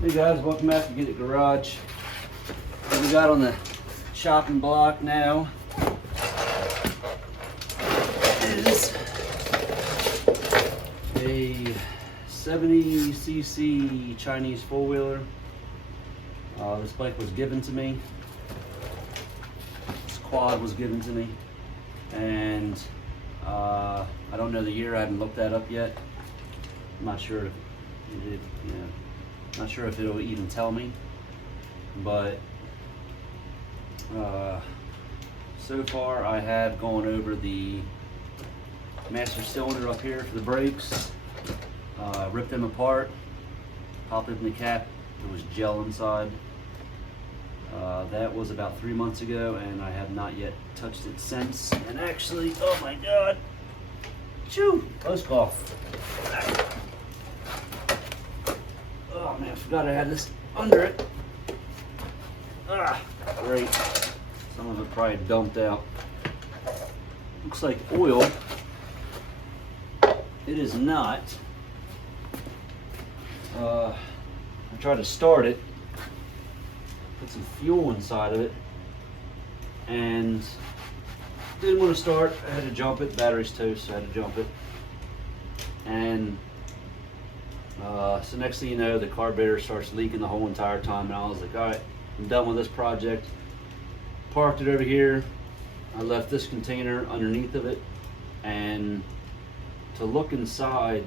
Hey guys, welcome back to Get It Garage. What we got on the chopping block now is a 70cc Chinese four-wheeler. This bike was given to me. This quad was given to me, and I don't know the year. I haven't looked that up yet. I'm not sure if it, not sure if it'll even tell me, but so far I have gone over the master cylinder up here for the brakes, ripped them apart, popped open the cap. There was gel inside. That was about 3 months ago, and I have not yet touched it since. And actually, oh my god, choo, close call. Oh man, I forgot I had this under it. Ah, great. Some of it probably dumped out. Looks like oil. It is not. I tried to start it, put some fuel inside of it, and didn't want to start. I had to jump it. Battery's toast, so I had to jump it. And so next thing you know, the carburetor starts leaking the whole entire time, and I was like, all right, I'm done with this project. Parked it over here. I left this container underneath of it, and to look inside,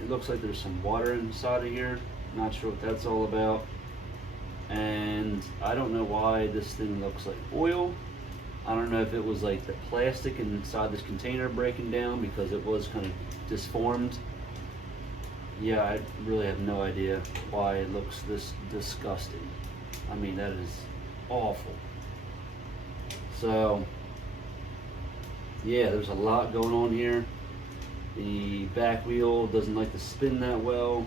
it looks like there's some water inside of here. Not sure what that's all about, and I don't know why this thing looks like oil. I don't know if it was like the plastic inside this container breaking down, because it was kind of disformed. Yeah, I really have no idea why it looks this disgusting. I mean, that is awful. So, yeah, there's a lot going on here. The back wheel doesn't like to spin that well.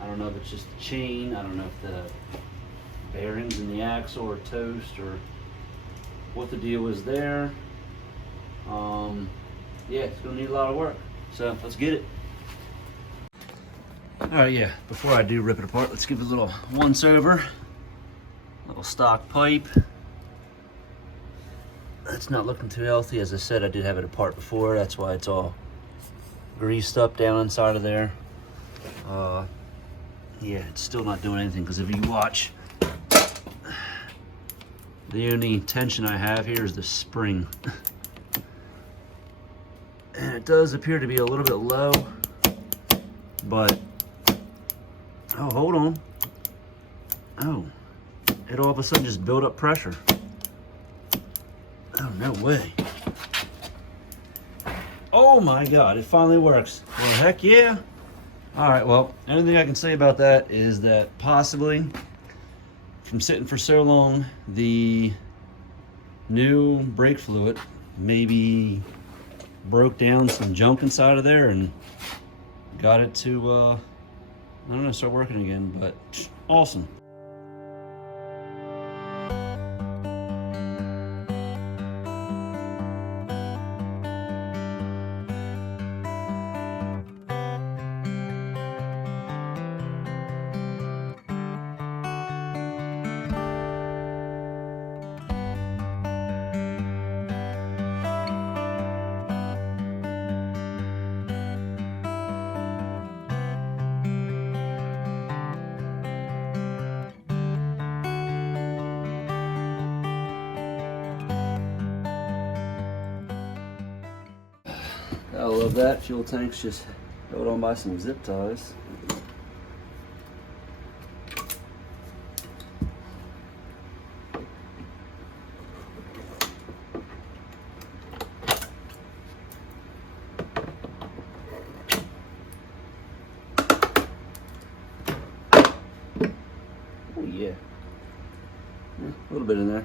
I don't know if it's just the chain. I don't know if the bearings in the axle are toast or what the deal is there. Yeah, it's gonna need a lot of work. So let's get it. All right, yeah, before I do rip it apart, let's give it a little once over. Little stock pipe. That's not looking too healthy. As I said, I did have it apart before. That's why it's all greased up down inside of there. Yeah, it's still not doing anything, because if you watch, the only tension I have here is the spring. And it does appear to be a little bit low, but oh, hold on. Oh, it all of a sudden just built up pressure. Oh, no way. Oh my God, it finally works. Well, heck yeah. All right, well, the only thing I can say about that is that possibly from sitting for so long, the new brake fluid maybe broke down some junk inside of there and got it to, I don't know, start working again, but awesome. I love that. Fuel tank's just held on by some zip ties. Oh yeah. A little bit in there.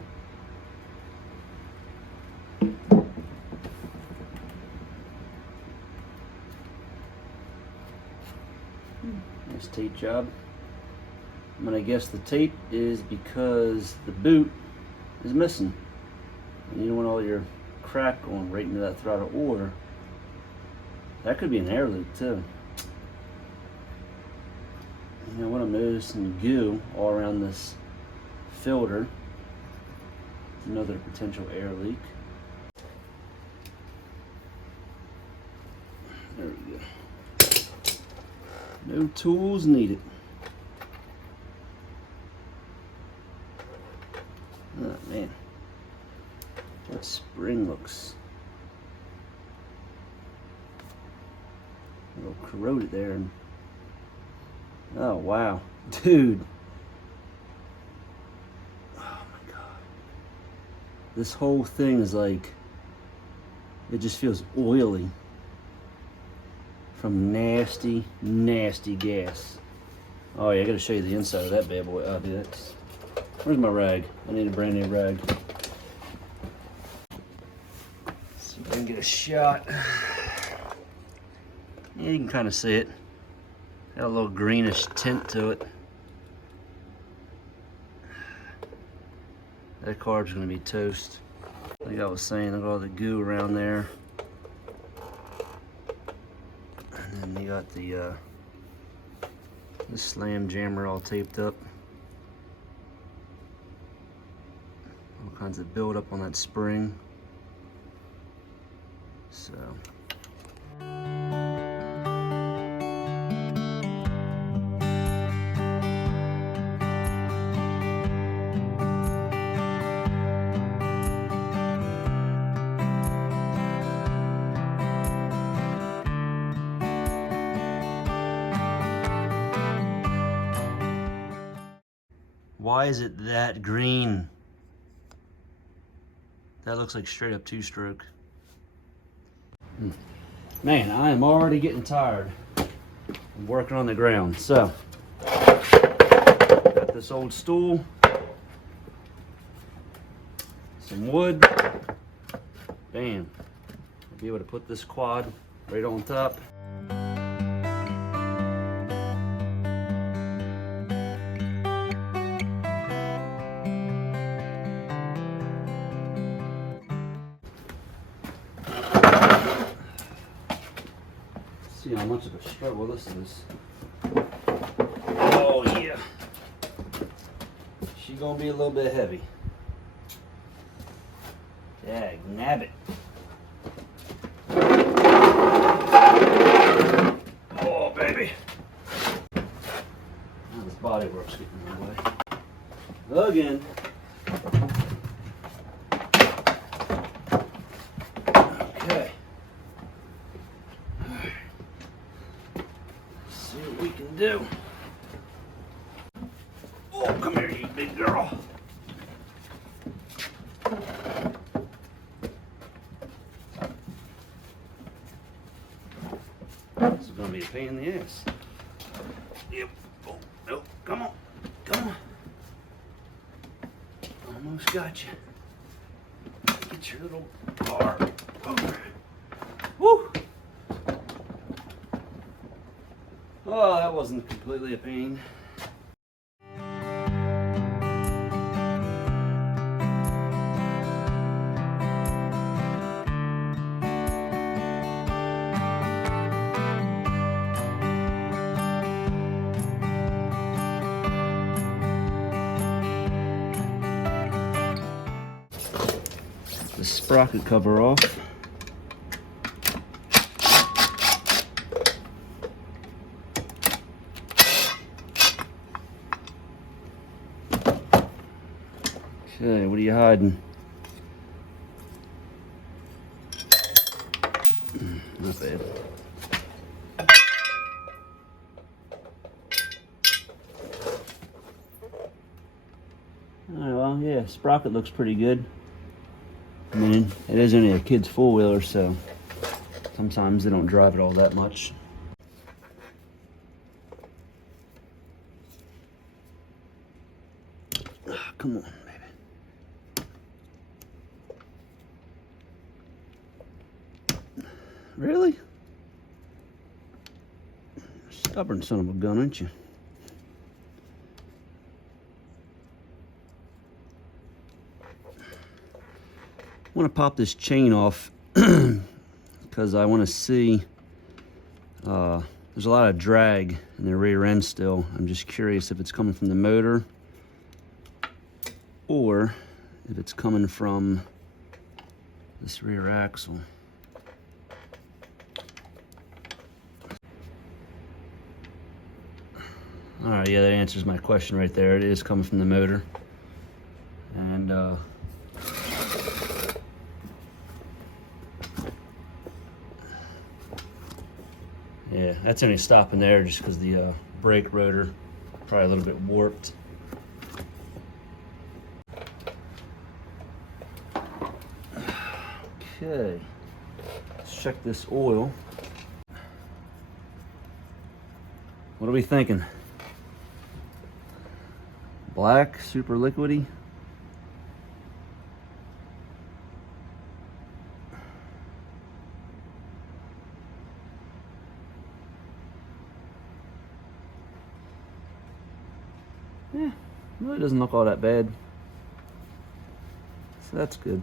Nice tape job. I'm gonna guess the tape is because the boot is missing. And you don't want all your crap going right into that throttle, or that could be an air leak too. And what I'm noticing goo all around this filter. Another potential air leak. There we go. No tools needed. Oh man, that spring looks a little corroded there. And oh wow, dude. Oh my god. This whole thing is like, it just feels oily from nasty, nasty gas. Oh yeah, I gotta show you the inside of that bad boy. Oh dude, that's... Where's my rag? I need a brand new rag. See if I can get a shot. Yeah, you can kind of see it. Got a little greenish tint to it. That carb's gonna be toast. Like I was saying, look at all the goo around there. And then you got the slam jammer all taped up. All kinds of buildup on that spring. So. Why is it that green? That looks like straight up two-stroke. Man, I am already getting tired of working on the ground. So, got this old stool, some wood, bam. I'll be able to put this quad right on top. See how much of a struggle this is. Oh yeah. She gonna be a little bit heavy. Dag nabbit. Oh baby. Now this body work's getting in the way. Again. Okay. See what we can do. Oh, come here, you big girl. This is gonna be a pain in the ass. Yep. Oh, no, come on. Come on. Almost got you. Get your little bar over. Woo! Oh, that wasn't completely a pain. The sprocket cover off. Okay, what are you hiding? Not bad. Alright, well, yeah, sprocket looks pretty good. I mean, it is only a kid's four-wheeler, so sometimes they don't drive it all that much. Oh, come on, baby. Really? Stubborn son of a gun, aren't you? I want to pop this chain off because I want to see there's a lot of drag in the rear end still. I'm just curious if it's coming from the motor or if it's coming from this rear axle. All right, yeah, that answers my question right there. It is coming from the motor. And yeah, that's only stopping there just because the brake rotor probably a little bit warped. Okay, let's check this oil. What are we thinking? Black, super liquidy? Yeah, really doesn't look all that bad. So that's good.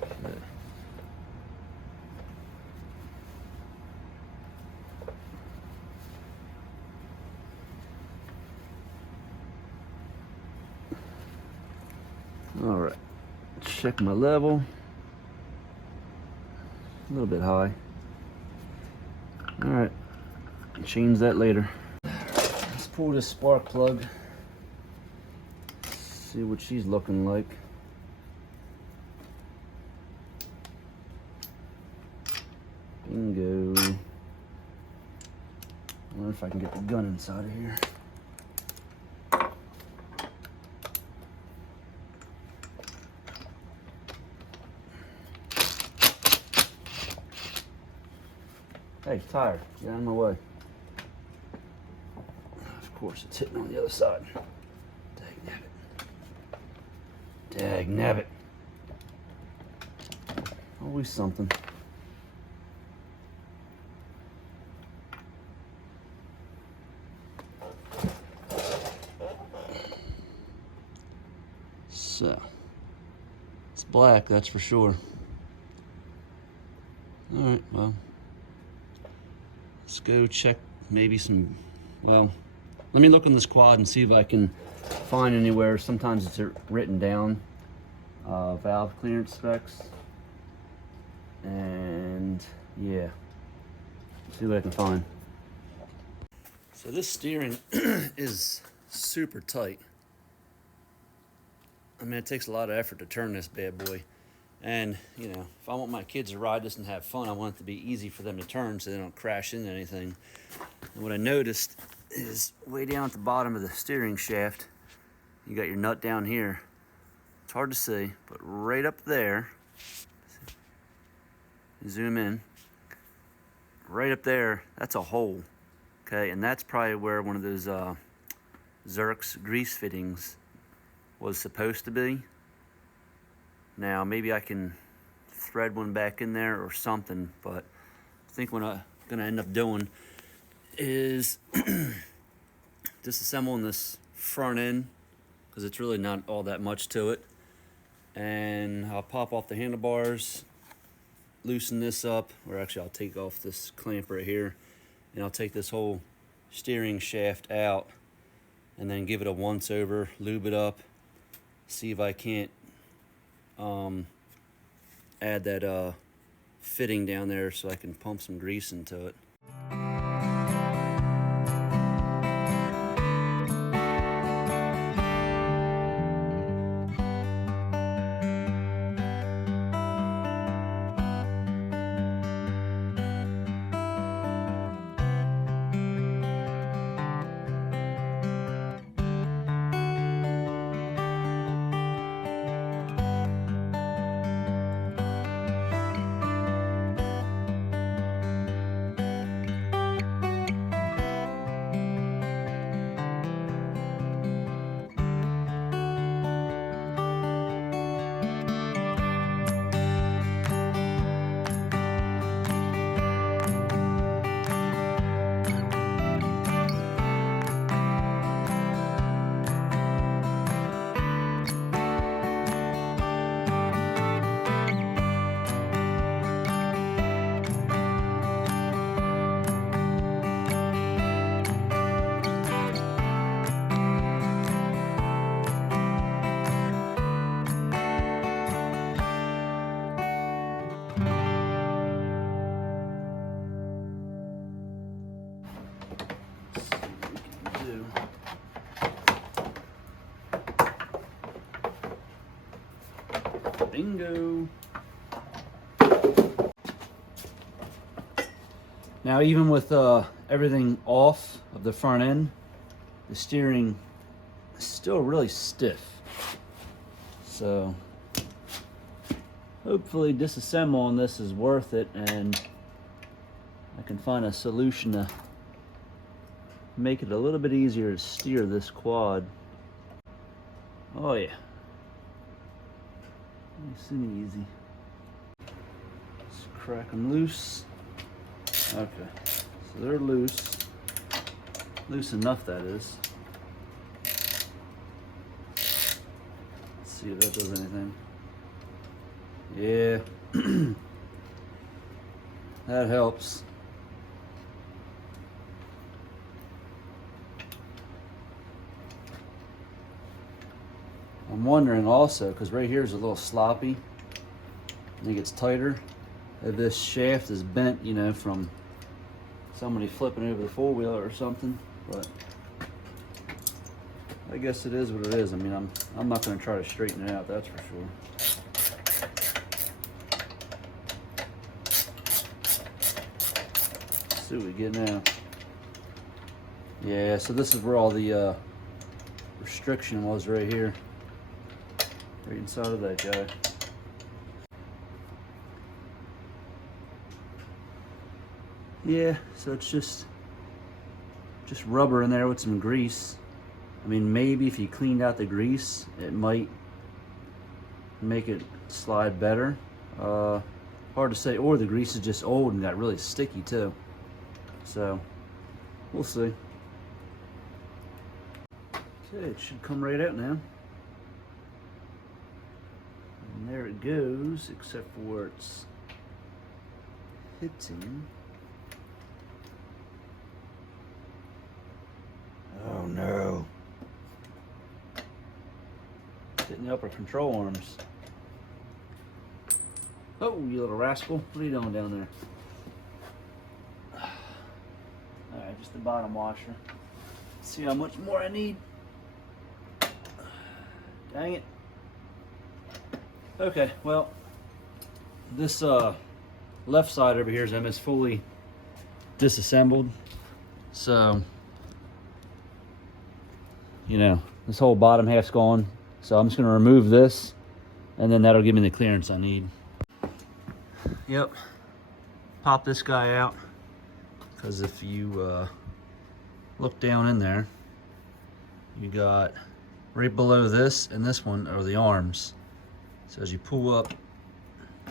Okay. All right, check my level. A little bit high. All right, change that later. Let's pull this spark plug. See what she's looking like. Bingo. I wonder if I can get the gun inside of here. Hey, tire, get out of my way. Of course, it's hitting on the other side. Dag nabbit. Always something. So, it's black, that's for sure. All right, well. Let's go check maybe some, well, let me look on this quad and see if I can find anywhere. Sometimes it's written down, valve clearance specs. And yeah, see what I can find. So this steering is super tight. I mean, it takes a lot of effort to turn this bad boy. And, you know, if I want my kids to ride this and have fun, I want it to be easy for them to turn so they don't crash into anything. And what I noticed is way down at the bottom of the steering shaft, you got your nut down here. It's hard to see, but right up there, zoom in, right up there, that's a hole, okay? And that's probably where one of those Zerx grease fittings was supposed to be. Now, maybe I can thread one back in there or something, but I think what I'm gonna end up doing is disassembling this front end, because it's really not all that much to it. And I'll pop off the handlebars, loosen this up, or actually I'll take off this clamp right here, and I'll take this whole steering shaft out, and then give it a once over, lube it up, see if I can't add that fitting down there so I can pump some grease into it. Now even with everything off of the front end, the steering is still really stiff. So hopefully disassembling this is worth it, and I can find a solution to make it a little bit easier to steer this quad. Oh yeah, nice and easy. Let's crack them loose. Okay, so they're loose. Loose enough, that is. Let's see if that does anything. Yeah, that helps. I'm wondering also, because right here is a little sloppy, I think it's tighter, if this shaft is bent, you know, from somebody flipping over the four-wheeler or something, but I guess it is what it is. I mean, I'm not going to try to straighten it out, that's for sure. Let's see what we get now. Yeah, so this is where all the restriction was, right here. Right inside of that guy. Yeah, so it's just rubber in there with some grease. I mean, maybe if you cleaned out the grease, it might make it slide better. Hard to say, or the grease is just old and got really sticky too. So, we'll see. Okay, it should come right out now. And there it goes, except for where it's hitting. Oh no. Hitting the upper control arms. Oh, you little rascal. What are you doing down there? Alright, just the bottom washer. Let's see how much more I need. Dang it. Okay, well, this left side over here is fully disassembled. So, you know, this whole bottom half's gone. So I'm just gonna remove this, and then that'll give me the clearance I need. Yep, pop this guy out, because if you look down in there, you got right below this and this one are the arms. So as you pull up,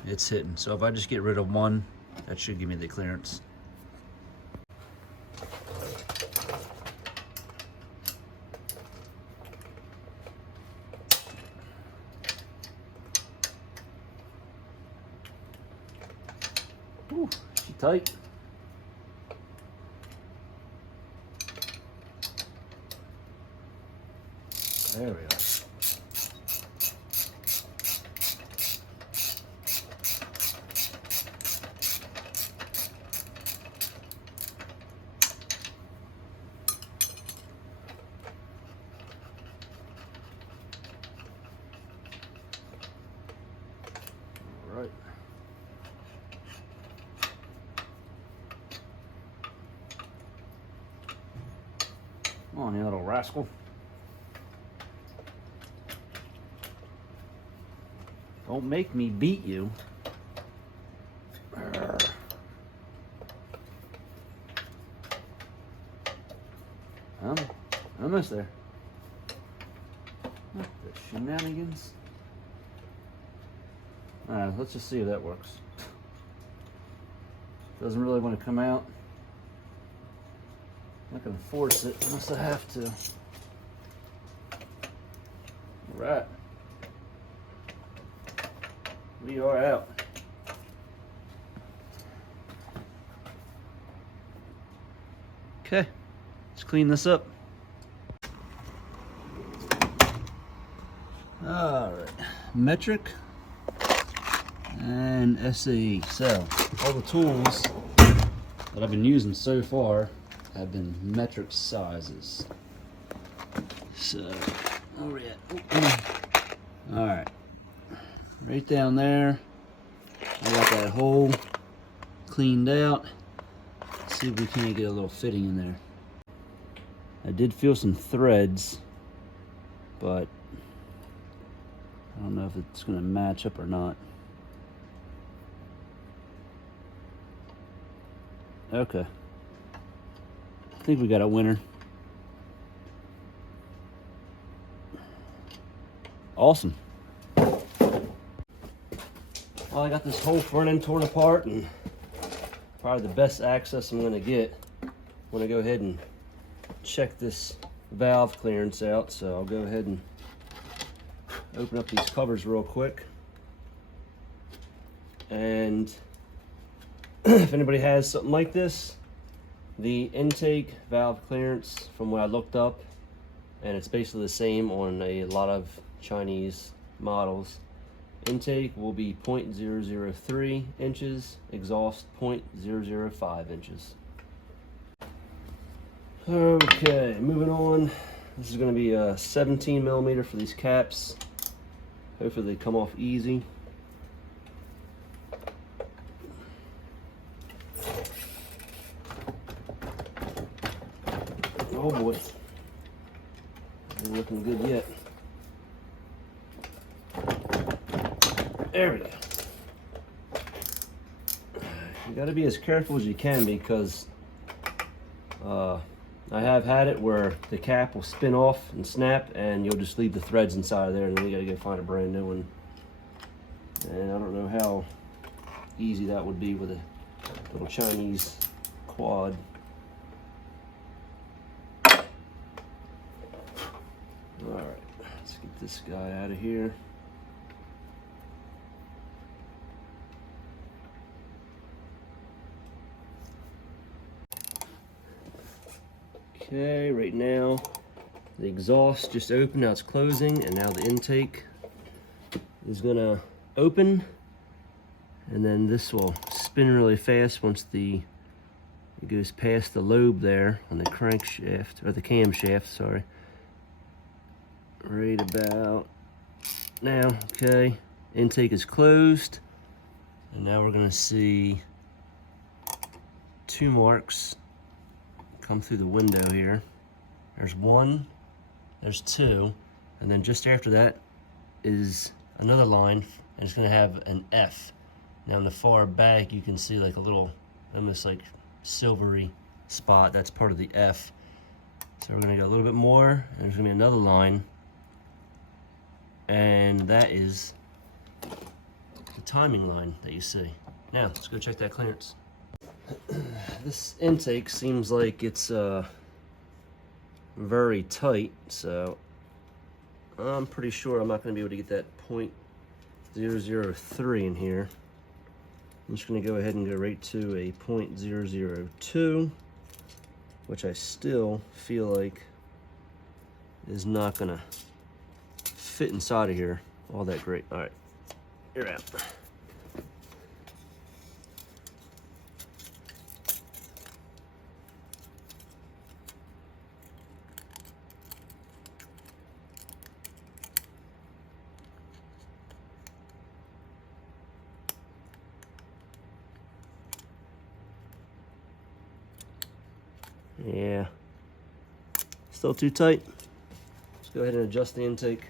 it's hitting. So if I just get rid of one, that should give me the clearance. Ooh, she tight. There we are. All right. Come on, you little rascal. Don't make me beat you. Almost there. What the shenanigans? Alright, let's just see if that works. Doesn't really want to come out. I'm not going to force it unless I have to. Alright. We are out. Okay, let's clean this up. Alright, metric and SAE. So, all the tools that I've been using so far have been metric sizes. So, where we at? Alright, right down there, I got that hole cleaned out. Let's see if we can't get a little fitting in there. I did feel some threads, but I don't know if it's going to match up or not. Okay. I think we got a winner. Awesome. Well, I got this whole front end torn apart, and probably the best access I'm going to get when I go ahead and check this valve clearance out. So I'll go ahead and open up these covers real quick. And if anybody has something like this, the intake valve clearance, from what I looked up, and it's basically the same on a lot of Chinese models, intake will be 0.003 inches, exhaust 0.005 inches. Okay, moving on. This is going to be a 17 millimeter for these caps. Hopefully they come off easy. Oh boy, ain't looking good yet. There we go. You got to be as careful as you can, because I have had it where the cap will spin off and snap, and you'll just leave the threads inside of there, and then you got to go find a brand new one. And I don't know how easy that would be with a little Chinese quad. All right, let's get this guy out of here. Okay, right now the exhaust just opened, now it's closing, and now the intake is gonna open, and then this will spin really fast once it goes past the lobe there on the crankshaft, or the camshaft, sorry. Right about now. Okay, intake is closed, and now we're gonna see two marks come through the window here. There's one, there's two, and then just after that is another line, and it's gonna have an F. Now in the far back you can see like a little, almost like silvery spot. That's part of the F. So we're gonna go a little bit more, and there's gonna be another line, and that is the timing line that you see. Now let's go check that clearance. This intake seems like it's very tight, so I'm pretty sure I'm not going to be able to get that 0.003 in here. I'm just going to go ahead and go right to a 0.002, which I still feel like is not going to fit inside of here all that great. All right, you're out. Yeah, still too tight. Let's go ahead and adjust the intake.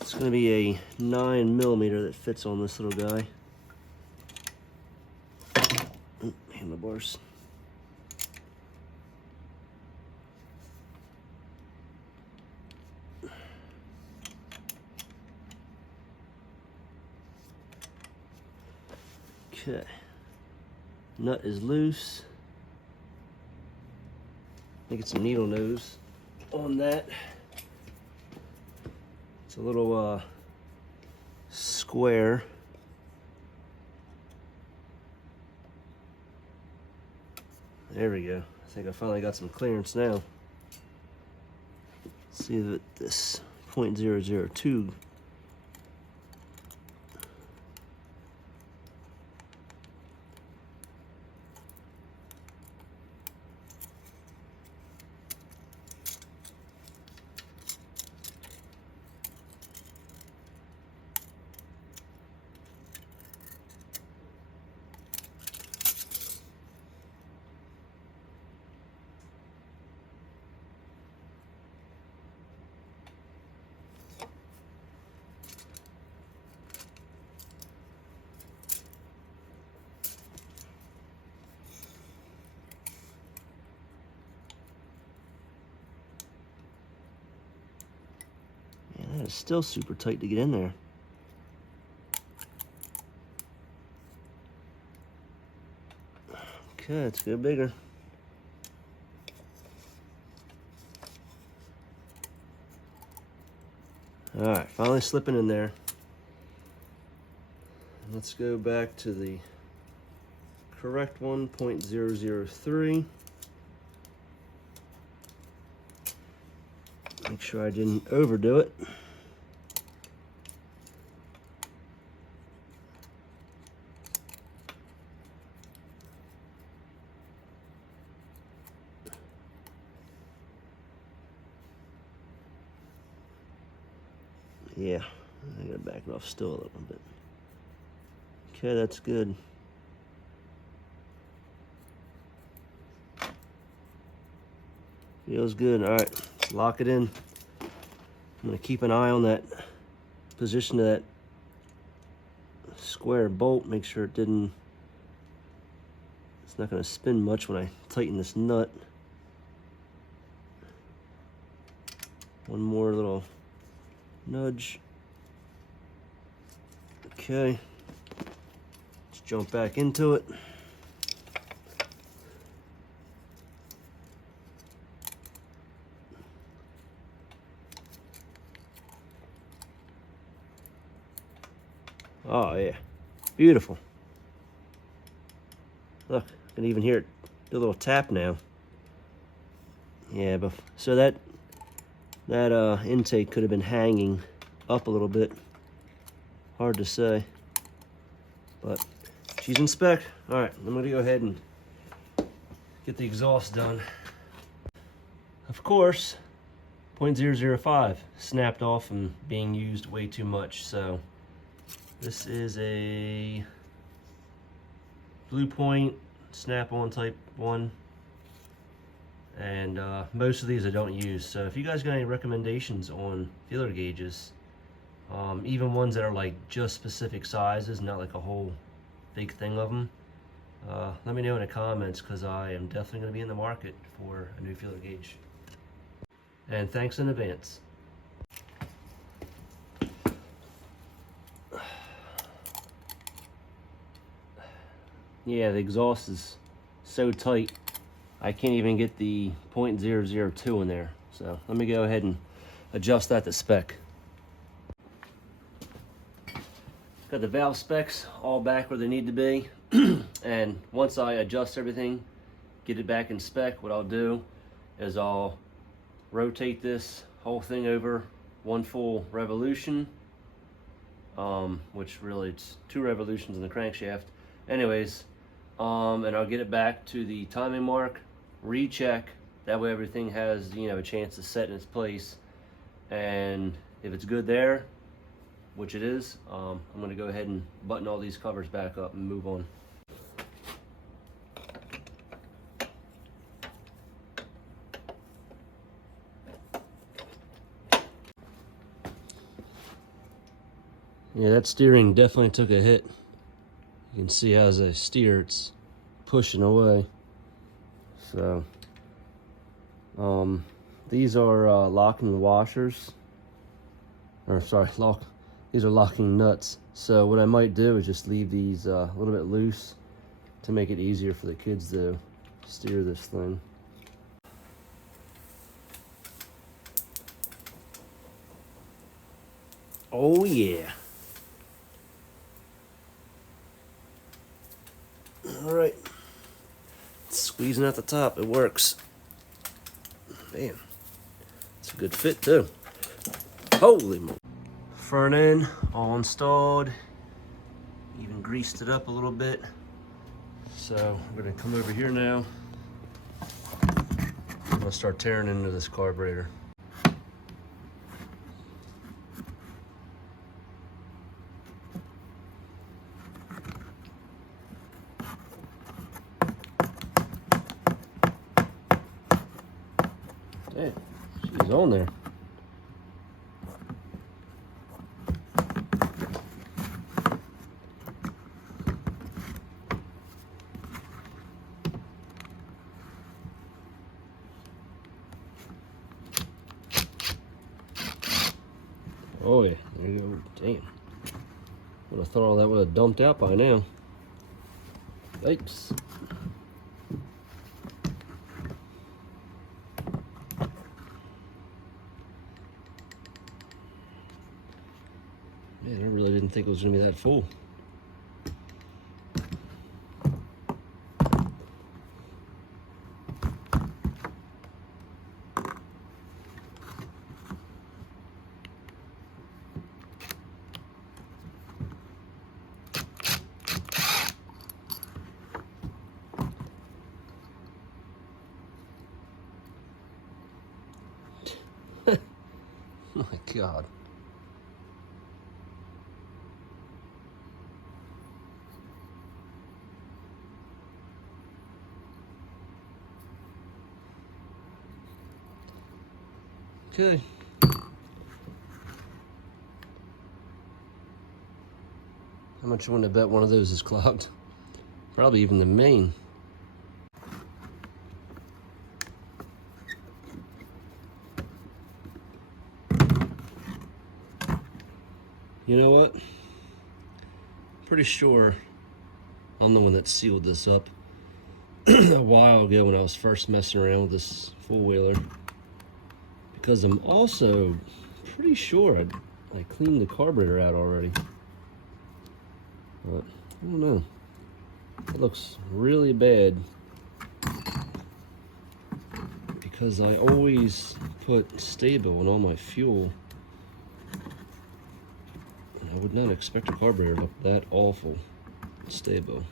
It's going to be a 9 millimeter that fits on this little guy. Handlebars. Okay, nut is loose. I think it's a needle nose on that. It's a little square. There we go. I think I finally got some clearance now. Let's see if this 0.002 That is still super tight to get in there. Okay, let's go bigger. All right, finally slipping in there. Let's go back to the correct one, 0.003. Make sure I didn't overdo it. Yeah, I gotta back it off still a little bit. Okay, that's good. Feels good. All right, let's lock it in. I'm gonna keep an eye on that position of that square bolt. Make sure it's not gonna spin much when I tighten this nut. One more little nudge. Okay, let's jump back into it. Oh yeah, beautiful. Look, I can even hear it do a little tap now. Yeah, but so that intake could have been hanging up a little bit. Hard to say, but she's in spec. All right, I'm gonna go ahead and get the exhaust done. Of course, 0.005 snapped off and being used way too much. So this is a Blue Point snap-on type one, and most of these I don't use. So if you guys got any recommendations on feeler gauges, even ones that are like just specific sizes, not like a whole big thing of them, let me know in the comments, because I am definitely going to be in the market for a new feeler gauge. And thanks in advance. Yeah, the exhaust is so tight, I can't even get the 0.002 in there. So let me go ahead and adjust that to spec. Got the valve specs all back where they need to be. And once I adjust everything, get it back in spec, what I'll do is I'll rotate this whole thing over one full revolution, which really it's 2 revolutions in the crankshaft. Anyways, and I'll get it back to the timing mark, recheck, that way everything has, you know, a chance to set in its place. And if it's good there, which it is, I'm going to go ahead and button all these covers back up and move on. Yeah, that steering definitely took a hit. You can see as I steer, it's pushing away. So, these are locking washers, or sorry, these are locking nuts. So what I might do is just leave these a little bit loose to make it easier for the kids to steer this thing. Oh yeah. All right, squeezing at the top, it works. Bam, it's a good fit too. Holy moly. Front end all installed, even greased it up a little bit. So I'm gonna come over here now. I'm gonna start tearing into this carburetor. Hey, she's on there. Would have thought all that would have dumped out by now. Yikes. Man, I really didn't think it was going to be that full. My God. Okay. How much you want to bet one of those is clogged? Probably even the main. You know what? Pretty sure I'm the one that sealed this up a while ago when I was first messing around with this four-wheeler. Because I'm also pretty sure I cleaned the carburetor out already. But I don't know. It looks really bad. Because I always put stable in all my fuel. I would not expect a carburetor to look that awful stable.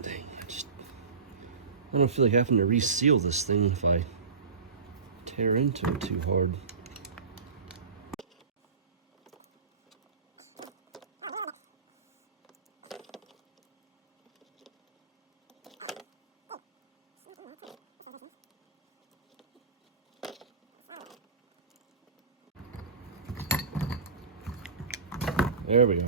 Dang, I don't feel like having to reseal this thing if I tear into it too hard. There we go.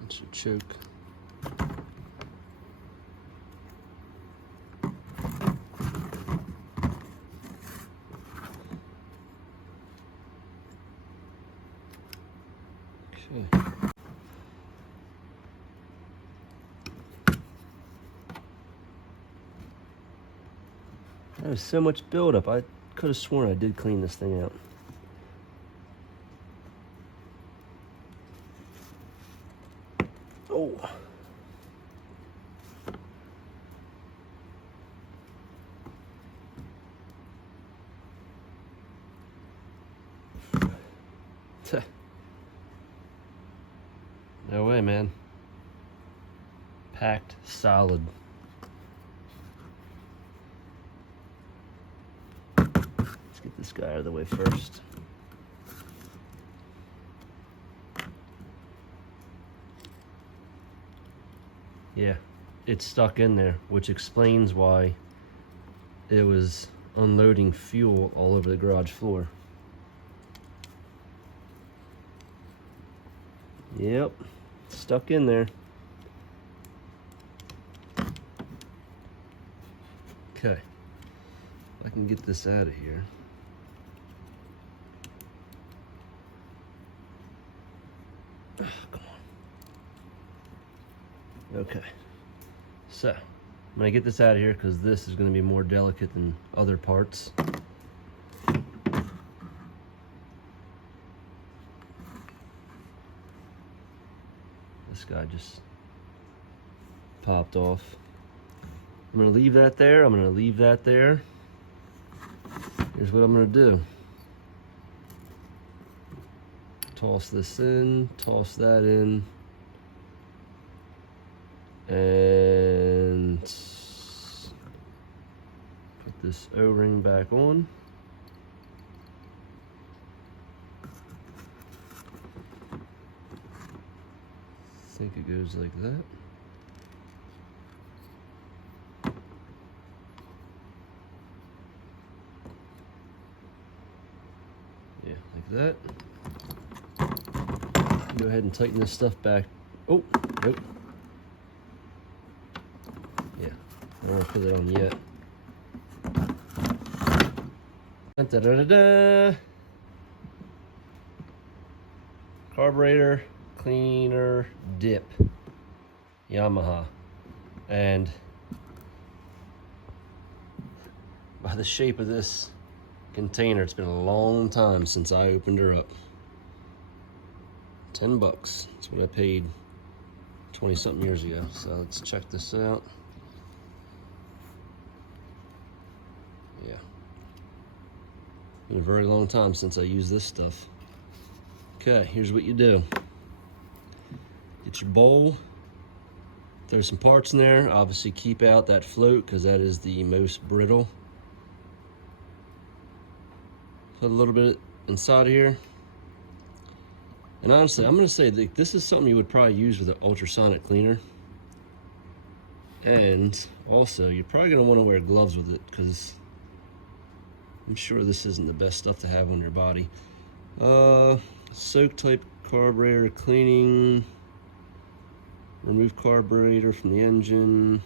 That should choke. Okay. There was so much buildup. I could have sworn I did clean this thing out. Oh. No way, man. Packed solid. Let's get this guy out of the way first. Yeah, it's stuck in there, which explains why it was unloading fuel all over the garage floor. Yep, stuck in there. Okay, I can get this out of here. Oh, come on. Okay, so I'm gonna get this out of here because this is gonna be more delicate than other parts. This guy just popped off. I'm gonna leave that there. I'm gonna leave that there. Here's what I'm gonna do. Toss this in, toss that in, and put this O-ring back on. think it goes like that. Yeah, like that. Go ahead and tighten this stuff back. Oh, nope. Yeah, I don't want to put it on yet. Da, da, da, da. Carburetor cleaner dip, Yamaha. And by the shape of this container, it's been a long time since I opened her up. $10. That's what I paid 20 something years ago. So let's check this out. Yeah. Been a very long time since I used this stuff. Okay, here's what you do. Get your bowl. Throw some parts in there. Obviously keep out that float because that is the most brittle. Put a little bit inside of here. And honestly, I'm going to say that this is something you would probably use with an ultrasonic cleaner. And also, you're probably going to want to wear gloves with it because I'm sure this isn't the best stuff to have on your body. Soak type carburetor cleaning. Remove carburetor from the engine.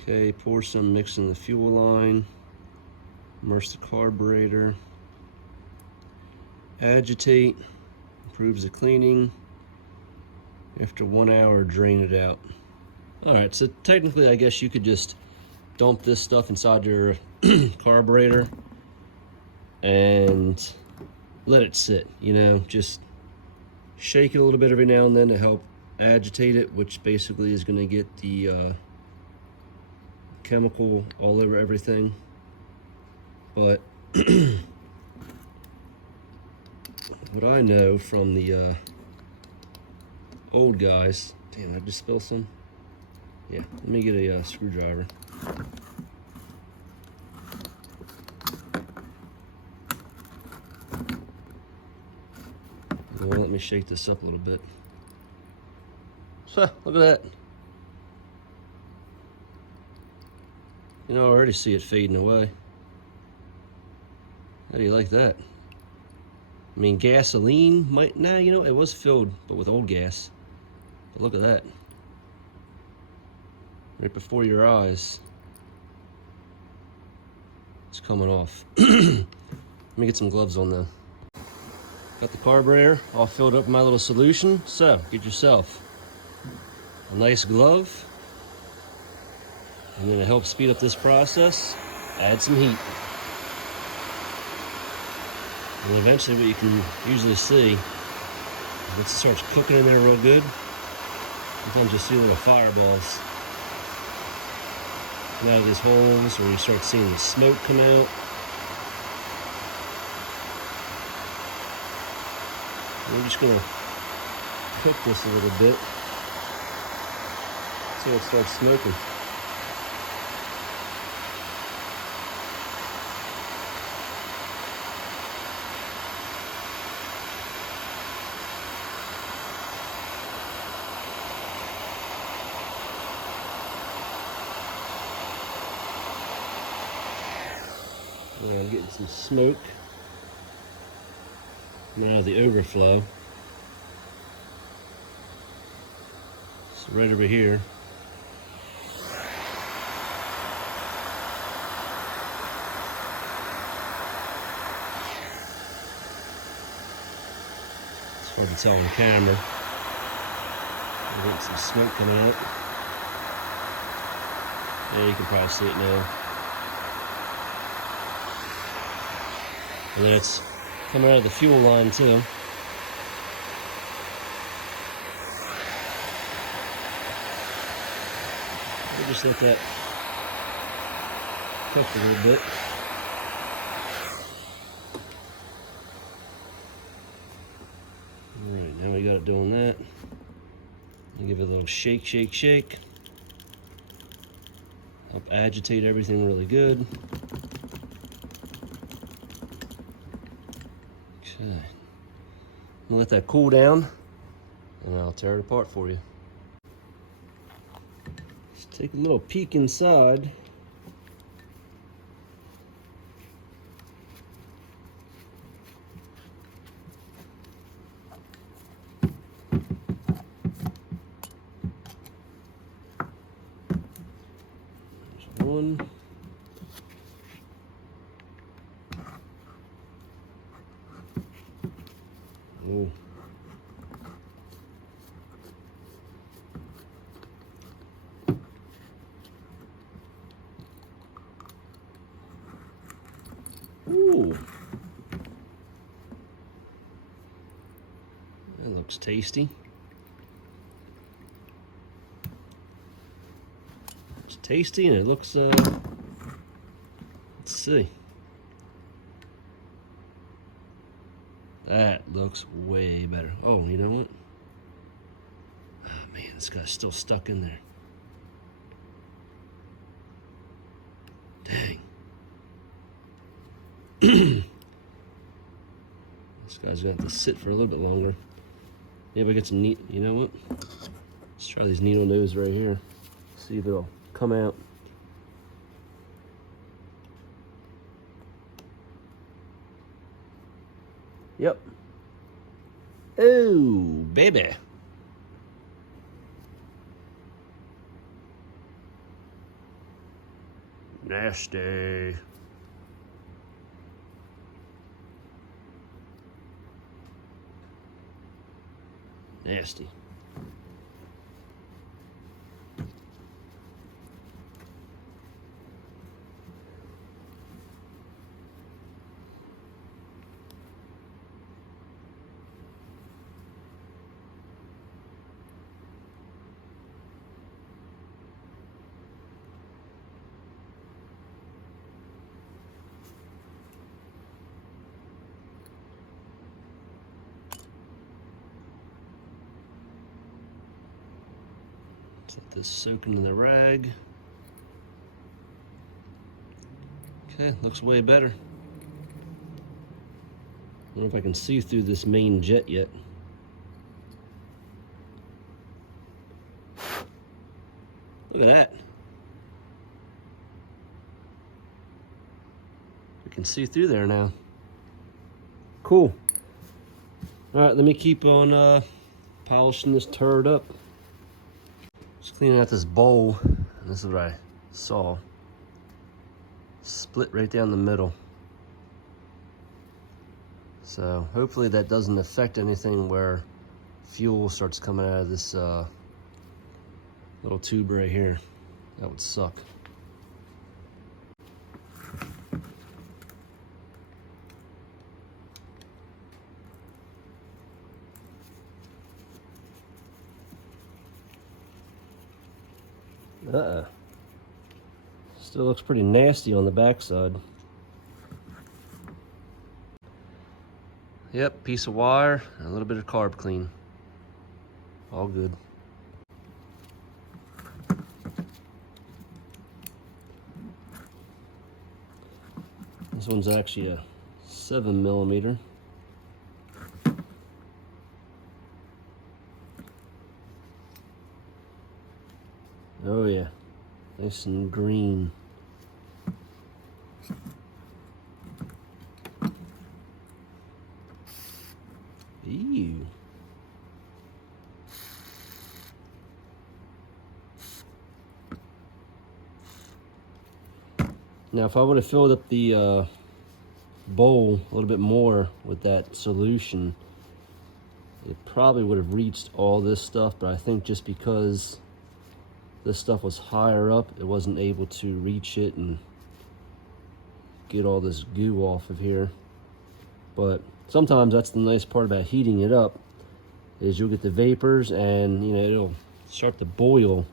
Okay, pour some mix in the fuel line. Immerse the carburetor. Agitate. Improves the cleaning. After 1 hour, drain it out. Alright, so technically I guess you could just dump this stuff inside your carburetor and let it sit, you know, just shake it a little bit every now and then to help agitate it, which basically is going to get the chemical all over everything. But what I know from the old guys, damn, I just spilled some. Yeah, let me get a screwdriver. Well, let me shake this up a little bit. So, look at that. You know, I already see it fading away. How do you like that? I mean, gasoline might, nah, you know, it was filled, but with old gas. But look at that. Right before your eyes. It's coming off. Let me get some gloves on though. Got the carburetor all filled up with my little solution. So, get yourself a nice glove. And then to help speed up this process, add some heat. And eventually what you can usually see is once it starts cooking in there real good, sometimes you'll see little fireballs come out of these holes, or you start seeing the smoke come out. And we're just gonna cook this a little bit until it starts smoking. I'm getting some smoke coming out of the overflow. So right over here. It's hard to tell on camera. I'm getting some smoke coming out. Yeah, you can probably see it now. And then it's coming out of the fuel line too. We'll just let that cook a little bit. Alright, now we got it doing that. And give it a little shake, shake, shake. Help agitate everything really good. Okay. I'm gonna let that cool down, and I'll tear it apart for you. Let's take a little peek inside. There's one. Oh. Ooh. That looks tasty. It's tasty and it looks, let's see. That looks way better. Oh, you know what? Oh man, this guy's still stuck in there. Dang. This guy's gonna have to sit for a little bit longer. Maybe I get some neat, you know what? Let's try these needle nose right here. See if it'll come out. Yep. Oh, baby. Nasty. Nasty. Let this soak into the rag. Okay, looks way better. I don't know if I can see through this main jet yet. Look at that. We can see through there now. Cool. All right, let me keep on polishing this turd up. Just cleaning out this bowl, and this is what I saw. Split right down the middle. So hopefully that doesn't affect anything where fuel starts coming out of this little tube right here. That would suck. Still looks pretty nasty on the backside. Yep, piece of wire and a little bit of carb clean. All good. This one's actually a 7mm. Oh yeah, nice and green. Ew. Now if I would have filled up the bowl a little bit more with that solution, it probably would have reached all this stuff, but I think just because this stuff was higher up, it wasn't able to reach it and get all this goo off of here. But sometimes that's the nice part about heating it up, is you'll get the vapors and, you know, it'll start to boil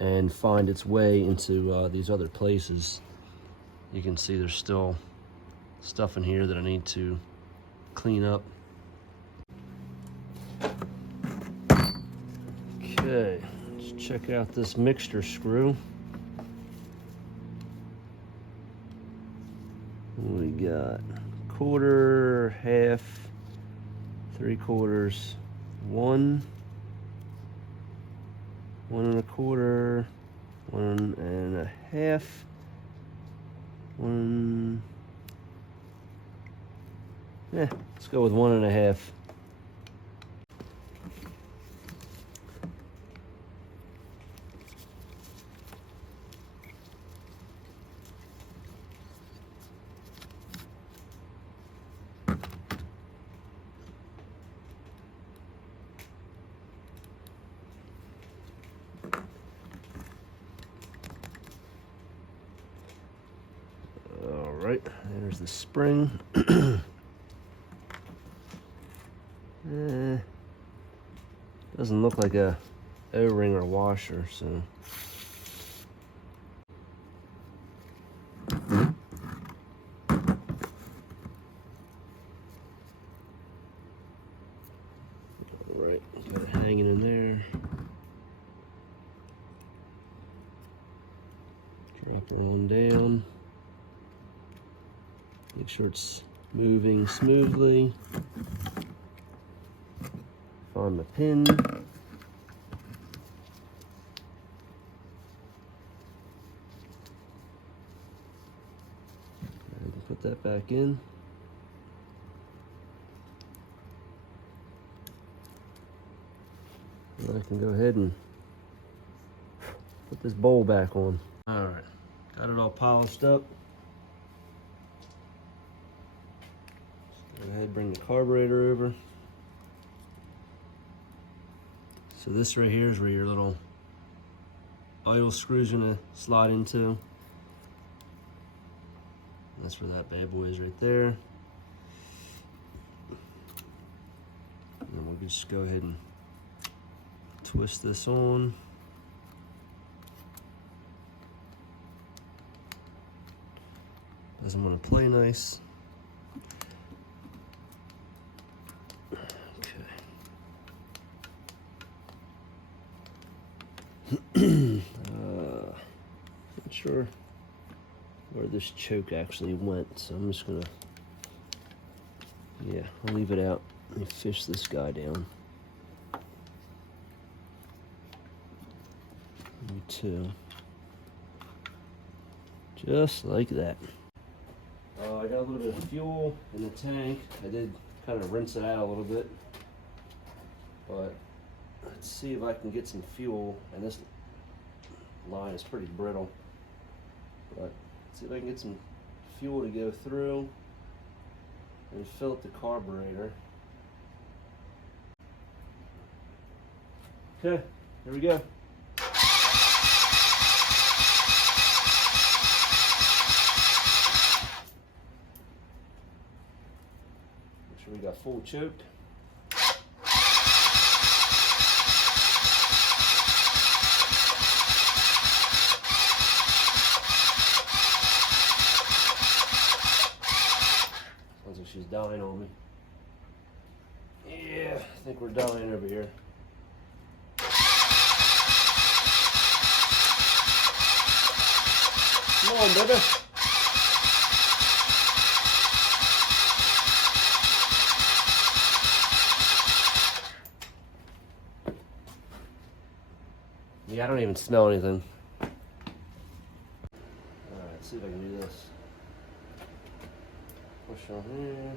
and find its way into these other places. You can see there's still stuff in here that I need to clean up. Okay, let's check out this mixture screw. What do we got? Quarter, half, 3/4, 1, 1 1/4, 1 1/2, one. Yeah, let's go with 1 1/2. All right, there's the spring. Doesn't look like a O-ring or washer, so. All right, got it hanging in there. Drop her on down. Make sure it's moving smoothly. Find the pin. And put that back in. And I can go ahead and put this bowl back on. All right, got it all polished up. Go ahead, bring the carburetor over. So this right here is where your little idle screw is gonna slide into. That's where that bad boy is right there. And then we'll just go ahead and twist this on. Doesn't want to play nice. Not sure where this choke actually went, so I'm just gonna, yeah, I'll leave it out. Let me fish this guy down. Me too. Just like that. I got a little bit of fuel in the tank. I did kind of rinse it out a little bit, but let's see if I can get some fuel. And this line is pretty brittle, but let's see if I can get some fuel to go through and fill up the carburetor. Okay, here we go. Make sure we got full choke. Sounds like she's dying on me. Yeah, I think we're dying over here. Come on, baby. Yeah, I don't even smell anything. Alright, let's see if I can do this. Push on here.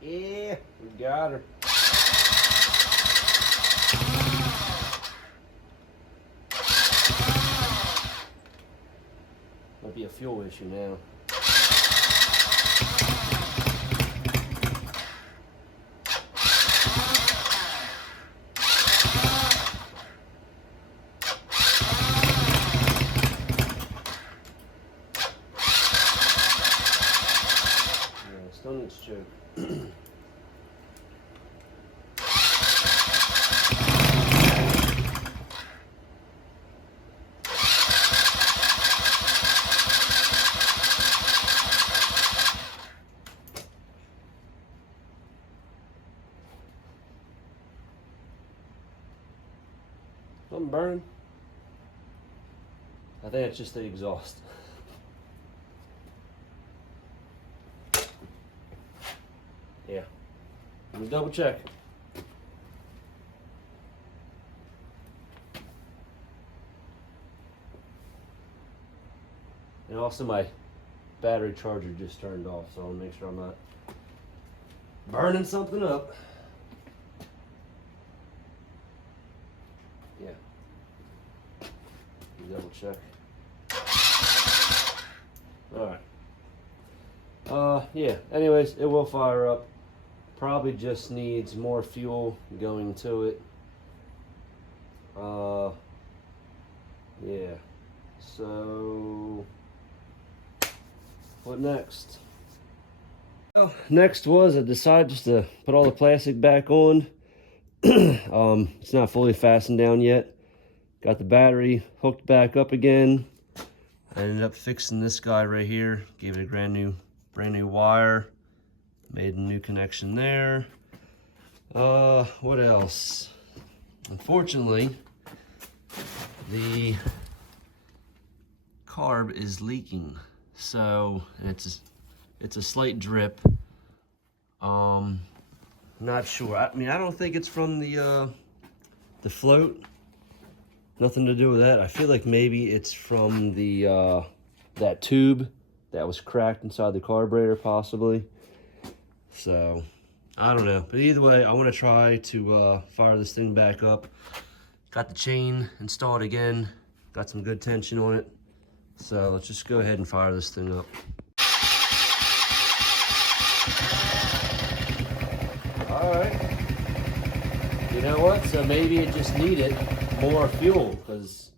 Yeah, we got her. Might be a fuel issue now. Still needs choke. Something burning? I think it's just the exhaust. Yeah. Let me double check. And also my battery charger just turned off, so I'll make sure I'm not burning something up. Yeah. Double check. Alright. Yeah, anyways, it will fire up. Probably just needs more fuel going to it. Yeah. So what next? Well, next was I decided just to put all the plastic back on. It's not fully fastened down yet. Got the battery hooked back up again. I ended up fixing this guy right here. Gave it a brand new wire. Made a new connection there. What else? Unfortunately, the carb is leaking. So it's a slight drip. Not sure. I mean, I don't think it's from the float. Nothing to do with that. I feel like maybe it's from the that tube that was cracked inside the carburetor, possibly. So I don't know. But either way, I want to try to fire this thing back up. Got the chain installed again. Got some good tension on it. So let's just go ahead and fire this thing up. All right. You know what? So maybe it just needed more fuel, because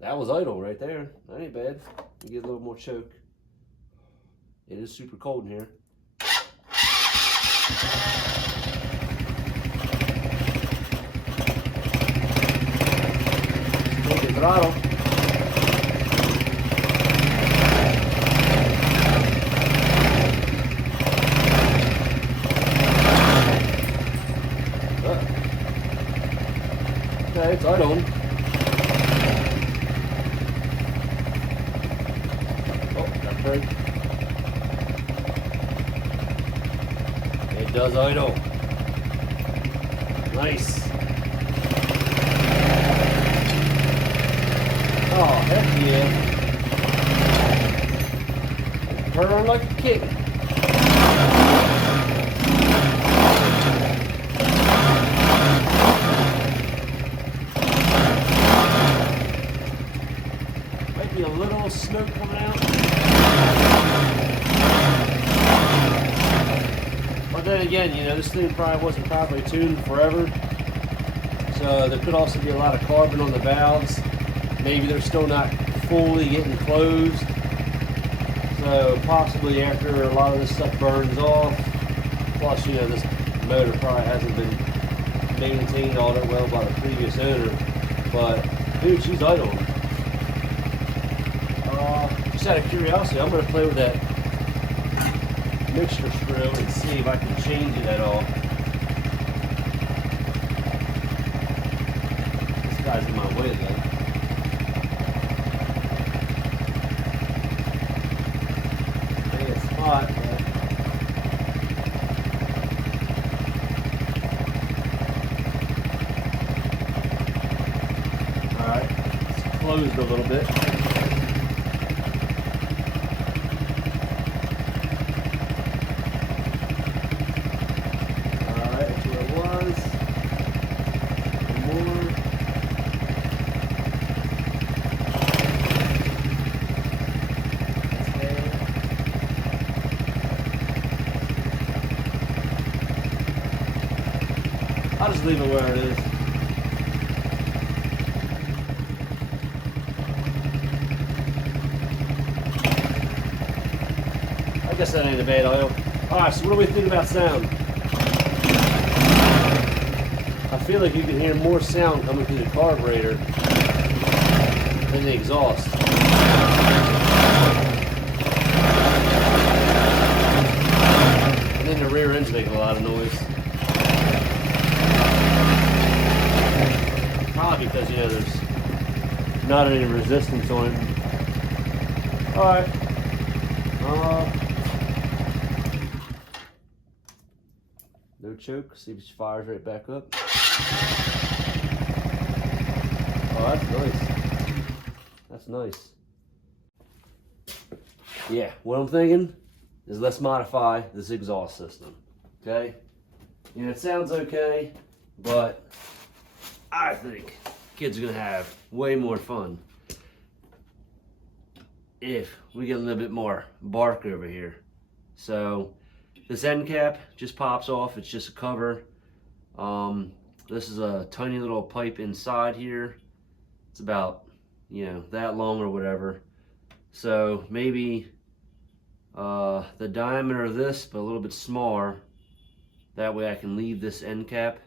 that was idle right there. That ain't bad. You get a little more choke. It is super cold in here. Look at throttle. Okay, it's idle. Oh, got brake. It does idle. Nice. Oh, heck yeah. Purring like a kitten. Might be a little smoke coming out. But then again, you know, this thing probably wasn't properly tuned forever. So there could also be a lot of carbon on the valves. Maybe they're still not fully getting closed. So possibly after a lot of this stuff burns off, plus, you know, this motor probably hasn't been maintained all that well by the previous owner. But dude, she's idle. Just out of curiosity, I'm going to play with that mixture screw and see if I can change it at all. This guy's in my way though. Hey, it's hot, but alright, it's closed a little bit. I'll just leave it where it is. I guess that ain't a bad oil. Alright, so what do we think about sound? I feel like you can hear more sound coming through the carburetor than the exhaust. And then the rear end's making a lot of noise. Probably because, you know, there's not any resistance on it. Alright. choke, see if she fires right back up. Oh, that's nice. That's nice. Yeah, what I'm thinking is let's modify this exhaust system, okay? You know, it sounds okay, but I think kids are gonna have way more fun if we get a little bit more bark over here. So this end cap just pops off. It's just a cover. This is a tiny little pipe inside here. It's about, you know, that long or whatever. So maybe the diameter of this, but a little bit smaller. That way I can leave this end cap,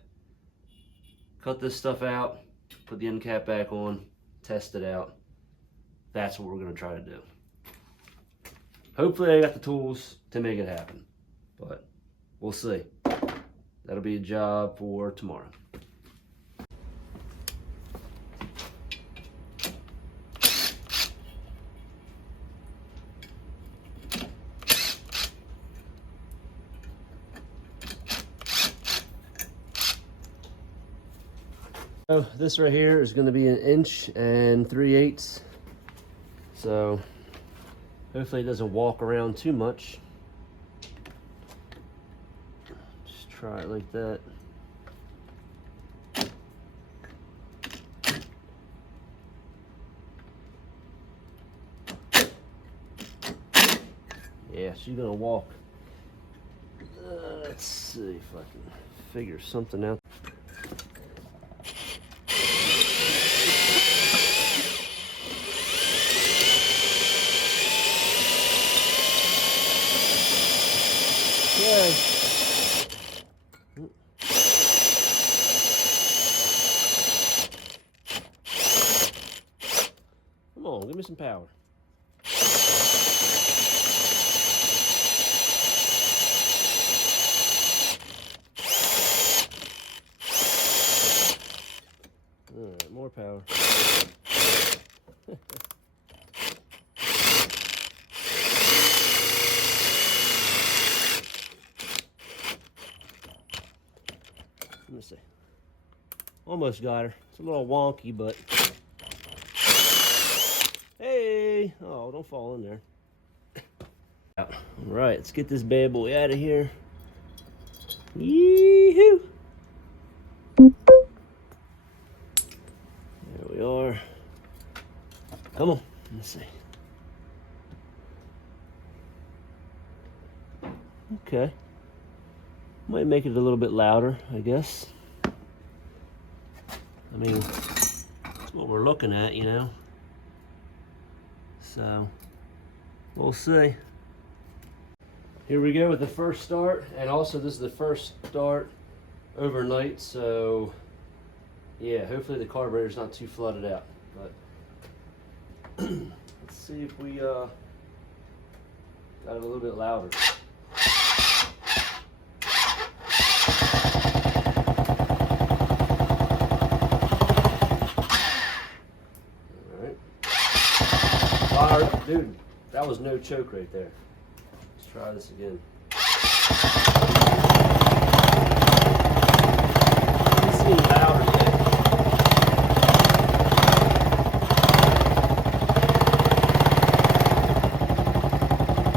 cut this stuff out, put the end cap back on, test it out. That's what we're gonna try to do. Hopefully I got the tools to make it happen, but we'll see. That'll be a job for tomorrow. So this right here is going to be 1 3/8 inches. So hopefully it doesn't walk around too much. Just try it like that. Yeah, she's gonna walk. Let's see if I can figure something out. Yeah. Come on, give me some power. All right, more power. Let me see. Almost got her. It's a little wonky, but hey! Oh, don't fall in there. All right, let's get this bad boy out of here. Yee-hoo! There we are. Come on. Let's see. Okay. Might make it a little bit louder, I guess. I mean, that's what we're looking at, you know. So, we'll see. Here we go with the first start, and also this is the first start overnight, so yeah, hopefully the carburetor's not too flooded out. But let's see if we got it a little bit louder. Dude, that was no choke right there. Let's try this again. It seems louder today.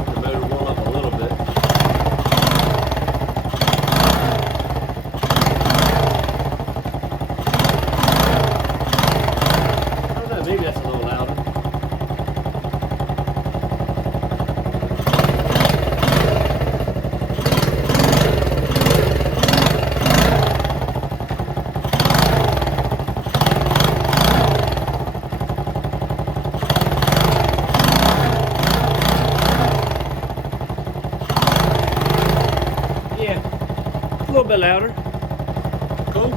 The motor warm up a little bit. I don't know, maybe that's a little louder. A little bit louder. Cool.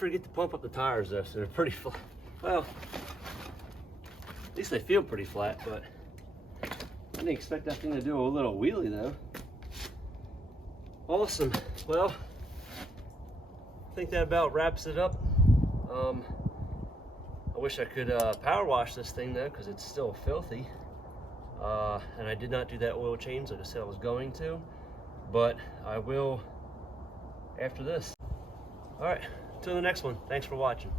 forget to pump up the tires though, so they're pretty flat. Well, at least they feel pretty flat, but I didn't expect that thing to do a little wheelie though. Awesome. Well, I think that about wraps it up. I wish I could power wash this thing though, because it's still filthy. And I did not do that oil change like I said I was going to, but I will after this. All right, till the next one. Thanks for watching.